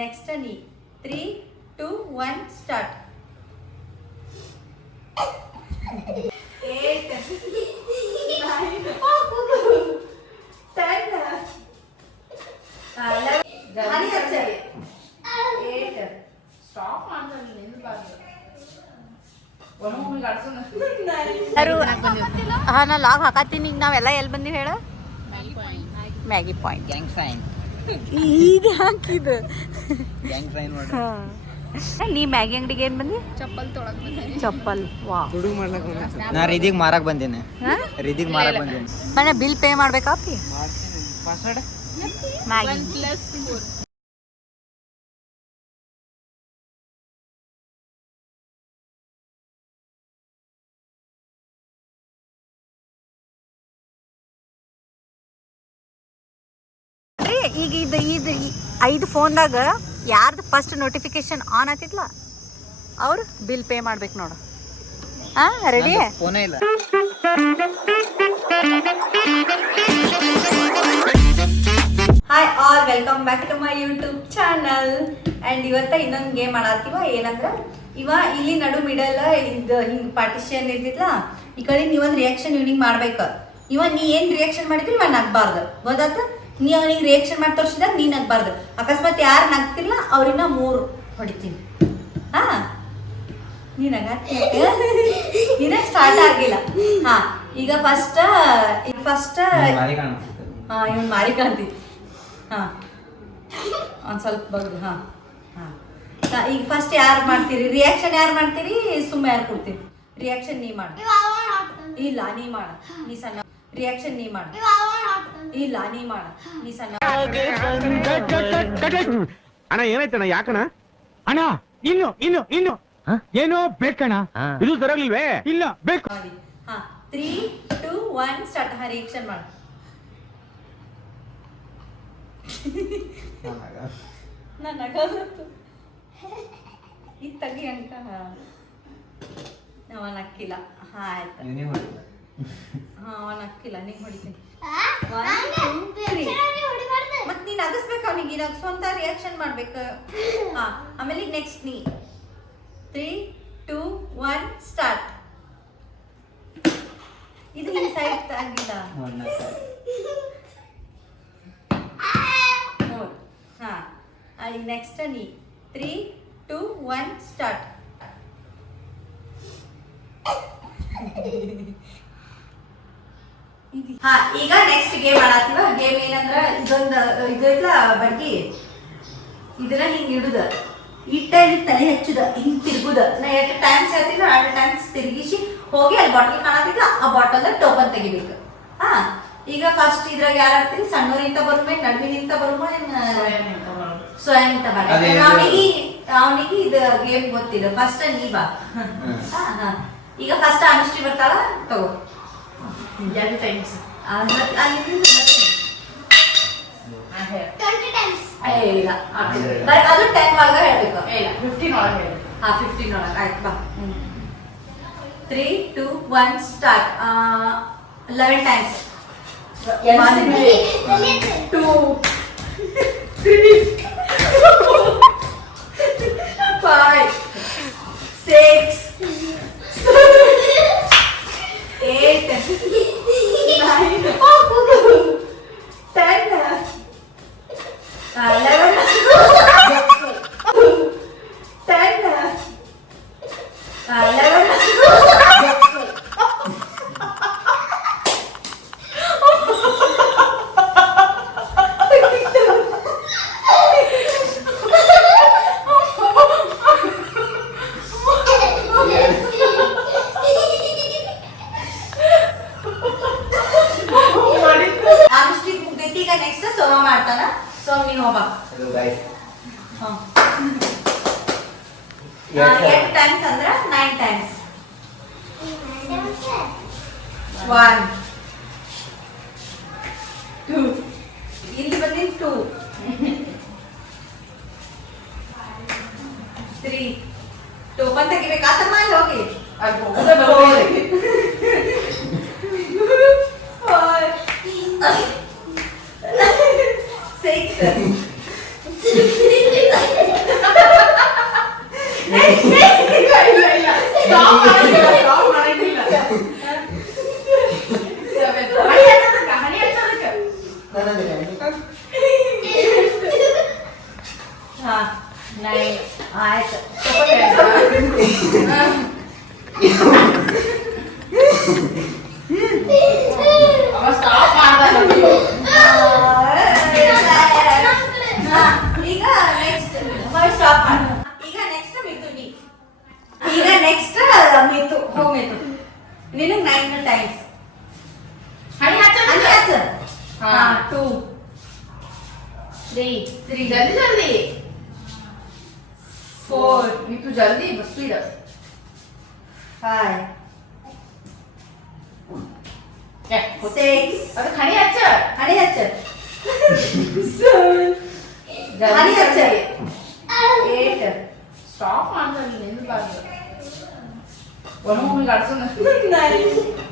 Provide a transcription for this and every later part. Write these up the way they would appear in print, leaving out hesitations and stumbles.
Next ನೀ 3, 2, 1 start. 8 9 10 8 stop ಮಾಡ್ತಾರೆ ನೀನು ಬಾರ್ದು ನಾ ಲಾಗ್ ಹಾಕತ್ತೀನಿ. ಈಗ ನಾವೆಲ್ಲ ಎಲ್ಲಿ ಬಂದೀವಿ ಹೇಳ? Maggi point. ಗ್ಯಾಂಗ್ ಸೈನ್ ಈಗ ಹಾಕಿದ್ದು ಗ್ಯಾಂಗ್ ಸೈನ್ ನೀ ಮ್ಯಾಗಿ ಅಂಗಡಿಗೆ ಏನು ಬಂದಿ? ಚಪ್ಪಲ್. ವಾ, ನಾ ರೀದಿಗೆ ಮಾರಕ್ ಬಂದೇನೆ. ರೀದಿಗೆ ಮಾರಕ್ ಬಂದೇನೆ. ನಾನು ಬಿಲ್ ಪೇ ಮಾಡ್ಬೇಕಾ ಪಿ? ಪಾಸ್ವರ್ಡ್ ಮ್ಯಾಗಿ ಈಗ ಇದು 5 ಫೋನ್ದಾಗ ಯಾರ್ದು ಫಸ್ಟ್ ನೋಟಿಫಿಕೇಶನ್ ಆನ್ ಆತಿದ್ಲ ಅವ್ರು ಬಿಲ್ ಪೇ ಮಾಡ್ಬೇಕು ನೋಡು. ಹಾಂ, ರೆಡಿ? ಫೋನೇ ಇಲ್ಲ. Hi all, welcome back to my YouTube channel. And ಇವತ್ತ ಇನ್ನೊಂದು ಗೇಮ್ ಮಾಡತ್ತೀವ. ಏನಂದ್ರೆ ಇಲ್ಲಿ ನಡು ಮಿಡಲ್ ಇದು ಹಿಂಗೆ ಪಾರ್ಟಿಷನ್ ಇರ್ತಿತ್ಲ, ಈ ಕಡೆ ನೀವೊಂದು ರಿಯಾಕ್ಷನ್ ಇವ್ನಿಗೆ ಮಾಡ್ಬೇಕು. ನೀ ಏನು ರಿಯಾಕ್ಷನ್ ಮಾಡಿದ್ರಿ ಇವ ನಗ್ಬಾರ್ದು, ಗೊತ್ತಾತ? ನೀ ಅವನಿಗೆ ರಿಯಾಕ್ಷನ್ ಮಾಡಿ ತೋರಿಸಿದಾಗ ನೀ ನಗ್ಬಾರ್ದು. ಅಕಸ್ಮಾತ್ ಯಾರು ನಗ್ತಿಲ್ಲ ಅವ್ರಿನ್ನ 3 ಹೊಡಿತೀನಿ. ಹಾ, ನೀ ನೀನ ಸ್ಟಾರ್ಟ್ ಆಗಿಲ್ಲ. ಹಾ, ಈಗ ಫಸ್ಟ್ ಹಾ, ಇವ್ನು ಮಾರಿ ಕಾಣ್ತಿ. ಹಾ, ಒಂದು ಸ್ವಲ್ಪ ಬಗ್ದು. ಹಾ ಹಾ, ಈಗ ಫಸ್ಟ್ ಯಾರು ಮಾಡ್ತೀರಿ ರಿಯಾಕ್ಷನ್? ಯಾರು ಮಾಡ್ತೀರಿ? ಸುಮ್ಮನೆ ಯಾರು ಕೊಡ್ತೀರಿ ರಿಯಾಕ್ಷನ್? ನೀ ಮಾಡ. ಇಲ್ಲ, ನೀ ಮಾಡ. ನೀ ಸಣ್ಣ ರಿಯಾಕ್ಷನ್ ನೀ ಮಾಡ. ಇಲ್ಲ, ನೀ ಮಾಡ. ನೀ ಸಣ್ಣ. ಅಣ್ಣ ಏನಾಯ್ತಣ್ಣ? ಯಾಕಣ ಅಣ್ಣ? ಇನ್ನು ಏನೋ ಬೇಕಣ್ಣ. ಇದು ಸರಿಯಾಗಿಲ್ವೇ? ಇಲ್ಲ ಬೇಕು. ಹಾ, 3, 2, 1 ಸ್ಟಾರ್ಟ್. ಹಾ, ರಿಯಾಕ್ಷನ್ ಮಾಡ. ನನಗತ್ತು ಇದು ತಗಿ ಅಂಕ. ಅವ ನಕ್ಕಿಲ್ಲ. ಹಾ, ಆಯ್ತು. ಹಾ, ಅವ ನಕ್ಕಿಲ್ಲ. ನೀನು ಹೊಡಿತೀನಿ. 1, 2, 3 ಮತ್ತೆ ನೀನು ನಗಸ್ಬೇಕು ಅವನಿಗೆ. ಈಗ ಸ್ವಂತ ರಿಯಾಕ್ಷನ್ ಮಾಡ್ಬೇಕು. ಹಾ, ಆಮೇಲೆ ನೆಕ್ಸ್ಟ್ ನೀ 3, 2, 1 ಸ್ಟಾರ್ಟ್. ಇದು ಹಿಂಗೆ ಸೈಡ್ ಆಗಿಲ್ಲ. ಹಾ, ಈಗ ನೆಕ್ಸ್ಟ್ ನೀ 3, 2, 1 ಸ್ಟಾರ್ಟ್. ಹಾ, ಈಗ ನೆಕ್ಸ್ಟ್ ಗೇಮ್ ಆಡತ್ತೀವ. ಗೇಮ್ ಏನಂದ್ರ ಇದು ಐತ್ಲ ಬಡ್ಗಿ, ಇದನ್ನ ಹಿಂಗೆ ಇಡುದ, ಇಟ್ಟ ತಲೆ ಹಚ್ಚುದ, ಹಿಂಗೆ ತಿರುಗುದ. ನಾ ಎಷ್ಟು ಟೈಮ್ಸ್ ಹೇಳ್ತಿದ್ರು 2 ಟೈಮ್ಸ್ ತಿರುಗಿಸಿ ಹೋಗಿ ಅಲ್ಲಿ ಬಾಟಲ್ ಕಾಣತಿಲ್ಲ, ಆ ಬಾಟಲ್ ಟೋಪನ್ ತೆಗಿಬೇಕು. ಹಾ, ಈಗ ಫಸ್ಟ್ ಇದ್ರಾಗ ಯಾರು ಆಡ್ತೀವಿ? ಸಣ್ಣೂರಿಂತ ಬರ್ಬೇಕು, ನಡುವಿನಿಂತ ಬರ್ಬೋ, ಸ್ವಯಂತ ಬರ. ಅವನಿಗೆ ಇದು ಗೇಮ್ ಗೊತ್ತಿಲ್ಲ. ಫಸ್ಟ್ ನೀ ಬಾ. ಹಾ ಹಾ, ಈಗ ಫಸ್ಟ್ ಅನುಷ್ಠಿ ಬರ್ತಾಳ, ತಗೋ. 2 ಟೈಮ್ಸ್ ಅದು 10 ಒಳಗ ಹೇಳ್ಬೇಕು. ಇಲ್ಲ 15 ಒಳಗೆ ಹೇಳಿ. ಹಾ, 15 ಒಳಗ ಆಯ್ತು. ಬಾ. 3, 2, 1 ಸ್ಟಾರ್ಟ್. 11 ಟೈಮ್ಸ್. 1, 2, 3, 5, 6, 7, 8, 9, 10, 11, 10, 11. ಈಗ ನೆಕ್ಸ್ಟ್ ಸೋಮ ಮಾಡ್ತಾನ. ಸೋಮ್ ನೀನು ಹೋಗ. 8 ಟೈಮ್ಸ್ ಅಂದ್ರ 9 ಟೈಮ್ಸ್. 1, 2 ಇಲ್ಲಿ ಬಂದಿ 2, 3 ಟೋಪನ್ ತೆಗಿಬೇಕಾತಮ್ಮ. ಅಲ್ಲಿ ಹೋಗಿ ಅಲ್ಲಿ ಹೋಗೋದ 6, 7, ಹಾ 9 ಆಯ್ತು ಅವ ಸ್ಟಾಪ್ ಮಾಡ್ದ ಈಗ ನೆಕ್ಸ್ಟ್ ಸ್ಟಾಪ್ ಮಾಡು. ಈಗ ನೆಕ್ಸ್ಟ್ ಮಿಥುನಿ. ಈಗ ನೆಕ್ಸ್ಟ್ ಮಿಥು ಹೋಗ್ ಮಿಥು. ನಿನಗೆ 9 ಟೈಮ್ಸ್. ಹಣಿ ಅಲ್ಲಿ ಹಚ್ಚ ಹಚ್ಚು. ಹಾ 2 3 3 ಜಲ್ದಿ ಜಲ್ದಿ 4 ನೀತು ಜಲ್ದಿ ಸ್ಪೀಡ್ 5 6 ಅದಕ್ಕೆ ಹಣಿ ಹಚ್ಚ ಹಣಿ ಹಚ್ಚು. 7 ಹಣಿ ಹಚ್ಚು. 8 ಸ್ಟಾಪ್ ಮಾಡ್ದ ನೀನು ಎಂದು ಬಾರ್ದು ಒಣಮೂಮಿಗೆ ಅಡ್ಸೋಣ 9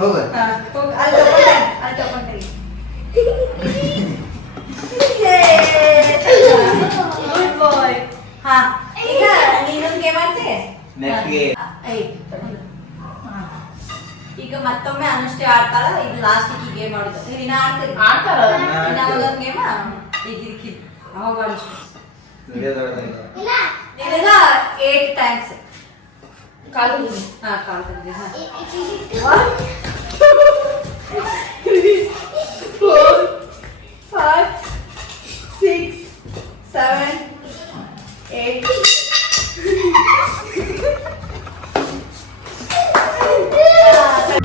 ಹೋಗ ಹೋಗ್ ಅಲ್ಲಿ ತಗೊಂಡ್ರಿ ಗುಡ್ ಬಾಯ್. ಹಾ ಈಗ ನೀನೊಂದು ಗೇಮ್ ಆಡ್ತೆ. Next game. ಈಗ ಮತ್ತೊಮ್ಮೆ ಅನುಷ್ಠೆ ಆಡ್ತಾಳ. ಇದು ಲಾಸ್ಟ್ ಈ ಗೇಮ್ ಆಡುದು. ನೀನ ಆಡ್ತೀರಿ ಆಡ್ತಾರ ಇನ್ನ ಒಂದೊಂದು ಗೇಮ್ ಈಗ ಇದಕ್ಕಿದ್ ಅವಾಗ ಅನುಷ್ಠೆ ನಿನಗ 8 ಟೈಮ್ಸ್ ಕಾಲು ಹಾ ಕಾಣ್ತಿದ್ದೆ. ಹಾ 4 5 6 7 8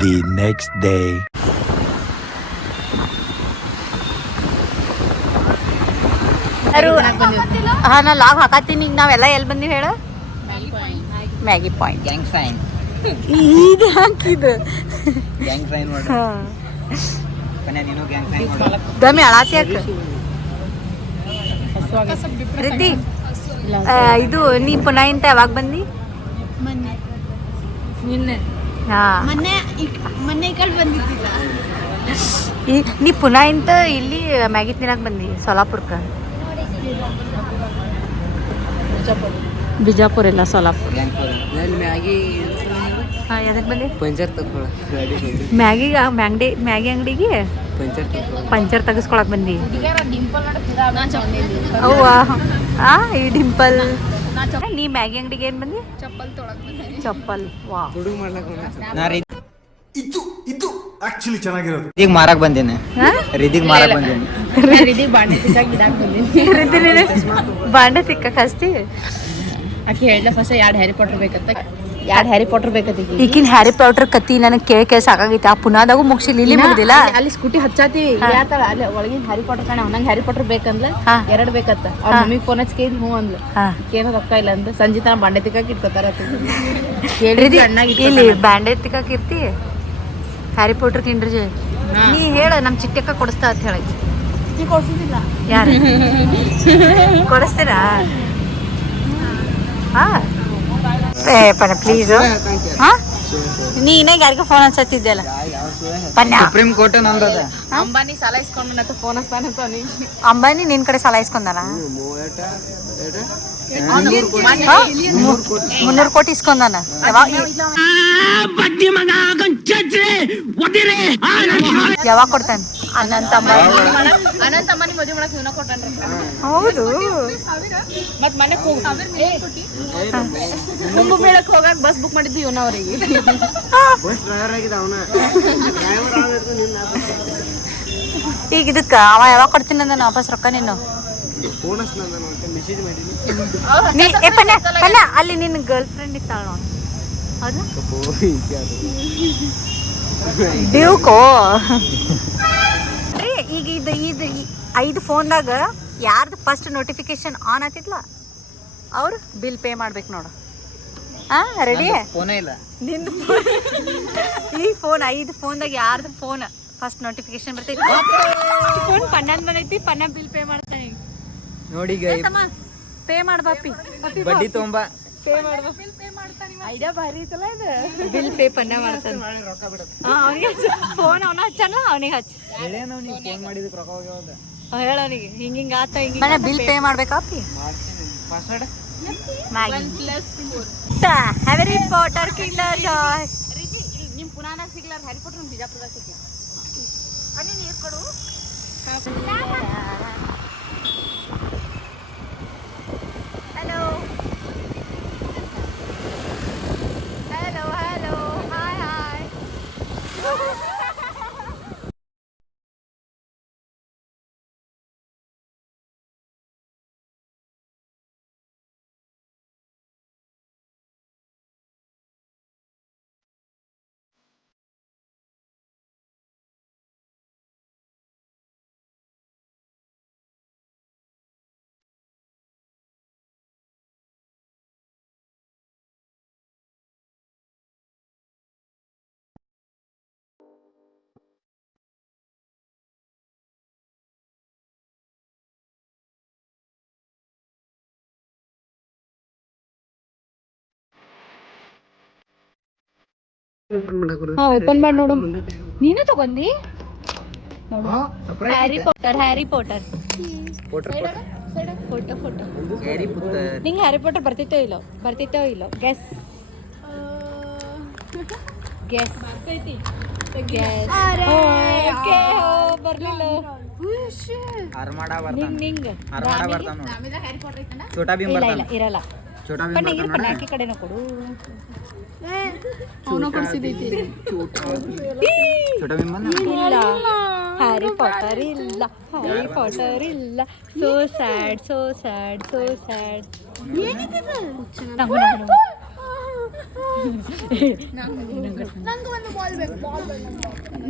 The next day. ಹಾ ನಾ ಲಾಗ್ ಹಾಕತ್ತೀನಿ. ಈಗ ನಾವೆಲ್ಲ ಎಲ್ಲಿ ಬಂದೀವಿ ಹೇಳ? Maggi point. ಗ್ಯಾಂಗ್ ಸೈನ್ ಇದು ಹಾಕಿದ್ದು ಗ್ಯಾಂಗ್ ಸೈನ್ ಮಾಡ್ರಿ ಕನ್ಯಾ ನೀನು ಗ್ಯಾಂಗ್ ಸೈನ್ ಮಾಡು ದಮ್ಮಿ ಅಳಾತಿ ಯಾಕ ರೀತಿ ಇದು ನೀ ಪುನಃ ಇಂತ ಯಾವಾಗ ಬಂದಿ? ಹಾ ಮೊನ್ನೆ ಈ ಕಡೆ ಬಂದಿದ್ದಿಲ್ಲ. ನೀ ಪುನಃ ಇಂತ ಇಲ್ಲಿ ಮ್ಯಾಗಿ ತಿನ್ನಕ್ ಬಂದಿ ಸೋಲಾಪುರ್ಕ? ಬಿಜಾಪುರ ಇಲ್ಲ ಸೋಲಾಪುರ. ಗ್ಯಾಂಗ್ ಸೈನ್ ಮ್ಯಾಗಿ ಹಾ ಎದಕ್ಕೆ ಬಂದಿ? ಪಂಚರ್ ತಗೊಳ ಮ್ಯಾಗಿಗ ಮ್ಯಾಗಿ ಅಂಗಡಿಗೆ ಪಂಚರ್ ತಗೊಳ ಪಂಚರ್ ತೆಗಿಸ್ಕೊಳಕ್ ಬಂದಿ? ಡಿಂಪಲ್ ಅವ್ವ ಆ ಈ ಡಿಂಪಲ್. ನೀ ಮ್ಯಾಗಿ ಅಂಗಡಿಗೆ ಏನ್ ಬಂದಿ? ಚಪ್ಪಲ್ ತೊಳಕ್ ಬಂದಿದ್ದೆ. ಚಪ್ಪಲ್. ವಾ ಹುಡುಗ ಮಾಡ್ಲಕ್ ನಾ ಇದು ಆಕ್ಚುಲಿ ಚೆನ್ನಾಗಿರೋದು. ರಿದಿಗ್ ಮಾರಕ್ ಬಂದೇನೆ ರಿದಿಗ್ ಮಾರಕ್ ಬಂದೇನೆ ರೀತಿ ಬಾಂಡೆ ತಿಕ್ಕಾಗ ಗಿಡಾಕ್ ಬಂದಿನಿ ಬಾಂಡೆ ತಿಕ್ಕಕ್ ಹಸ್ತಿ. ಆಕೆ ಹೇಳ್ದ ಫಸ್ಟ್ 2 ಹ್ಯಾರಿ ಪಾಟರ್ ಬೇಕಂತ 2 ಹ್ಯಾರಿ ಪಾಟರ್ ಬೇಕಂತ ಈಗಿನ ಹ್ಯಾರಿ ಪಾಟರ್ ಕತಿ ನನಗೆ ಕೇಳಿ ಸಾಕಾಗೈತಿ. ಆ ಪುನಾದಾಗೂ ಮುಗಿಸಿಲ್ಲ, ಇಲ್ಲಿ ಮುಗ್ದಿಲ್ಲ. ಅಲ್ಲಿ ಸ್ಕೂಟಿ ಹಚ್ಚಾತಿ ಯಾತಾಳ ಅಲ್ಲಿ ಒಳಗಿನ ಹ್ಯಾರಿ ಪಾಟರ್ ಕಾಣ ನಂಗೆ ಹ್ಯಾರಿ ಪಾಟರ್ ಬೇಕಂದ್ಲ 2 ಬೇಕತ್ತ. ಅವ್ರ ಮಮ್ಮಿಗೆ ಫೋನ್ ಹಚ್ಚಿ ಕೇಳಿ ಹ್ಞೂ ಅಂದ್ಲು. ಏನೋ ರೊಕ್ಕ ಇಲ್ಲ ಅಂದ ಸಂಜೆ ತನ ಬಾಂಡೆ ತಿಕ್ಕಾಕ ಇಟ್ಕೋತಾರ ಇಲ್ಲಿ ಬ್ಯಾಂಡೆ ತಿಕ್ಕಾಕಿರ್ತಿ ಹ್ಯಾರಿ ಪಾಟರ್ ಕಿಂಡ್ರಿ ಜೈ ನೀ ಹೇಳ ನಮ್ಮ ಚಿಕ್ಕಕ್ಕ ಕೊಡಿಸ್ತಾ ಅಂತ ಹೇಳಿ. ನೀ ಕೊಡ್ಸಿದ್ದಿಲ್ಲ ಯಾರು ಕೊಡಿಸ್ತೀರಾ? ಹಾ ಏ ಪನ್ನ ಪ್ಲೀಸು. ಹಾ ನೀನೇ ಯಾರಿಗೂ ಫೋನ್ ಹಚ್ಚತ್ತಿದ್ದೆಲ್ಲ ಪನ್ನ. ಸುಪ್ರೀಂ ಕೋರ್ಟ್ ನಂದದ ಅಂಬಾನಿ ಸಾಲ ಇಸ್ಕೊಂಡು ಫೋನ್ ಹಚ್ತಾನಂತ ಅಂಬಾನಿ ನಿನ್ ಕಡೆ ಸಾಲ ಇಸ್ಕೊಂಡಾನ? 300 ಕೋಟಿ ಇಸ್ಕೊಂಡಾನ. ಯಾವಾಗ ಕೊಡ್ತಾನೆ? ಅನಂತ ಅನಂತಮ್ಮನಿ ಮದುವೆ ಮಾಡಕ್ ಇವನ ಕೊಟ್ಟನ್ರಿ. ಹೌದು. ಮತ್ ಮನೆ ಕುಂಭ ಮೇಳಕ್ ಹೋಗಾಕ ಬಸ್ ಬುಕ್ ಮಾಡಿದ್ದು ಇವನ ಅವರಿಗೆ. ಈಗ ಇದಕ್ಕ ಅವ ಯಾವಾಗ ಕೊಡ್ತೀನಿ ಅಂದ ವಾಪಸ್ ರೊಕ್ಕ ನೀನು? ಪನ್ನ ಅಲ್ಲಿ ನಿನ್ನ ಗರ್ಲ್ ಫ್ರೆಂಡ್ ಇತ್ತಾಳ ನೋಡಿ ಹೌದಾ? ಡ್ಯೂಕೋ ಈಗ ಇದು 5 ಫೋನ್ದಾಗ ಯಾರ್ದು ಫಸ್ಟ್ ನೋಟಿಫಿಕೇಶನ್ ಆನ್ ಆತಿದ್ಲ ಅವ್ರು ಬಿಲ್ ಪೇ ಮಾಡ್ಬೇಕು ನೋಡು. ಹಾ ರೆಡಿ? ಫೋನೇ ಇಲ್ಲ ನಿಂದು ಈ ಫೋನ್ 5 ಫೋನ್ದಾಗ ಯಾರ್ದು ಫೋನ್ ಫಸ್ಟ್ ನೋಟಿಫಿಕೇಶನ್ ಬರ್ತೈತಿ? ಫೋನ್ ಪನ್ನಂದ್ ಬಂದೈತಿ. ಪನ್ನ ಬಿಲ್ ಪೇ ಮಾಡ್ತಾನೆ ನೋಡಿ ಪೇ ಮಾಡ್ಬಾಪಿ ಬಡ್ಡಿ ತೊಂಬ ಪೇ ಮಾಡ್ಬಾ. ಐಡಿಯಾ ಭಾರಿ ಐತಲ್ಲ ಇದು. ಬಿಲ್ ಪೇ ಪನ್ನ ಮಾಡ್ತಾನೆ. ಅವನಿಗೆ ಫೋನ್ ಅವನ ಹಚ್ಚಲ್ಲ ಅವನಿಗೆ ಹಚ್ಚ ಹೇಳೇನೋ ನೀವು ಫೋನ್ ಮಾಡಿದಕ್ಕೆ ರೊಕ್ಕ ಹೋಗ್ಯಾವದ ಹೇಳ ಅವನಿಗೆ ಹಿಂಗಿಂಗ ಆತ ಹಿಂಗ ಬಿಲ್ ಪೇ ಮಾಡ್ಬೇಕಾಪಿ. Password maggi Harry Potter Kinder Joy. ನಿಮ್ ಪುನಾನ ಸಿಗ್ಲಾರ ಹ್ಯಾರಿ ಪಾಟರ್ ಬಿಜಾಪುರದಾಗ ಸಿಕ್ಕಿ. ನೀರು ಕೊಡು hello hello hello hi hi open ಮಾಡಿ ನೋಡು. ನೀನೇ ತಗೊಂಡಿ? Harry Potter photo Harry Puttar. ನಿಂಗೆ ಹ್ಯಾರಿ ಪಾಟರ್ ಬರ್ತಿತ್ತೋ ಇಲ್ಲೋ ಗೆಸ್ ಬರ್ಲಿಲ್ಲ. ಅರ್ಮಾಡ ಬರ್ತಾನ. ನಿಂಗ್ ಅರ್ಮಾಡ ಬರ್ತಾನ ನೋಡು. ಛೋಟಾ ಭೀಮ್ ಇಲ್ಲ ಬರ್ತಾನ. ಇರಲ್ಲ. ಛೋಟಾ ಭೀಮ್ ಬರ್ತಾನ. ಆಕಿ ಕಡೆನೂ ಕೊಡು. ಛೋಟಾ ಭೀಮ್ ಬಂದ. ಇಲ್ಲ ಹ್ಯಾರಿ ಪಾಟರ್ ಇಲ್ಲ. So sad.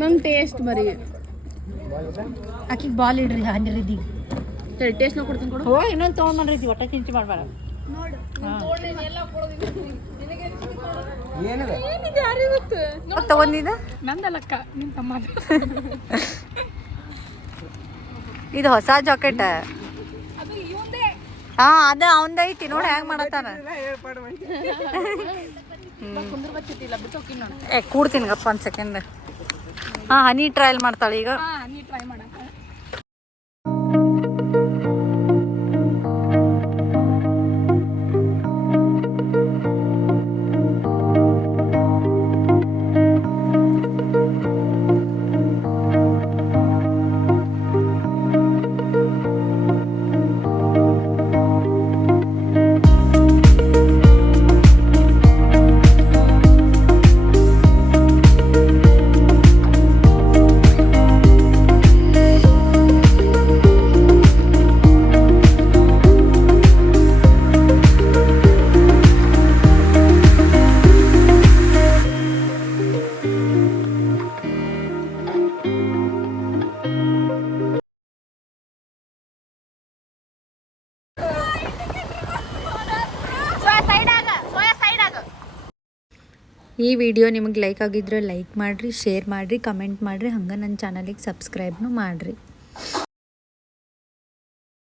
ನಂಗೆ ಟೇಸ್ಟ್ ಬರೀ ಆಕಿಗೆ ಬಾಲ್ ಇಡ್ರಿ ಹಂಡ್ರಿದ್ದಿ ಟೇಸ್ಟ್ ನಾ ಕೊಡ್ತೀನಿ ಕೊಡು. ಹೋ ಇನ್ನೊಂದು ತೊಗೊಂಡ್ಬಂದ್ರಿ ಒಟ್ಟ ಚಿಂತೆ ಮಾಡ್ಬೇಡ. ಏನಿದೆ? ತಗೊಂಡಿದ್ದ ನಂದಲ್ಲಕ್ಕ ನಿನ್ ತಮ್ಮ. ಇದು ಹೊಸ ಜಾಕೆಟ್. ಹಾ ಅದ ಅವಂದ ಐತಿ ನೋಡಿ ಹ್ಯಾಂಗ್ ಮಾಡತ್ತಾನ. ಕೂಡ್ತೀನಿ ಗಪ್ಪ ಒಂದ್ ಸೆಕೆಂಡ್. ಹಾ ಹನಿ ಟ್ರಯಲ್ ಮಾಡ್ತಾಳೆ ಈಗ. ನೀ ಟ್ರೈ ಮಾಡಕ್ಕ. ಈ ವಿಡಿಯೋ ನಿಮಗೆ ಲೈಕ್ ಆಗಿದ್ರೆ ಲೈಕ್ ಮಾಡಿರಿ, ಶೇರ್ ಮಾಡಿರಿ, ಕಮೆಂಟ್ ಮಾಡಿರಿ, ಹಂಗೆ ನನ್ನ ಚಾನಲಿಗೆ ಸಬ್ಸ್ಕ್ರೈಬ್ನು ಮಾಡಿರಿ.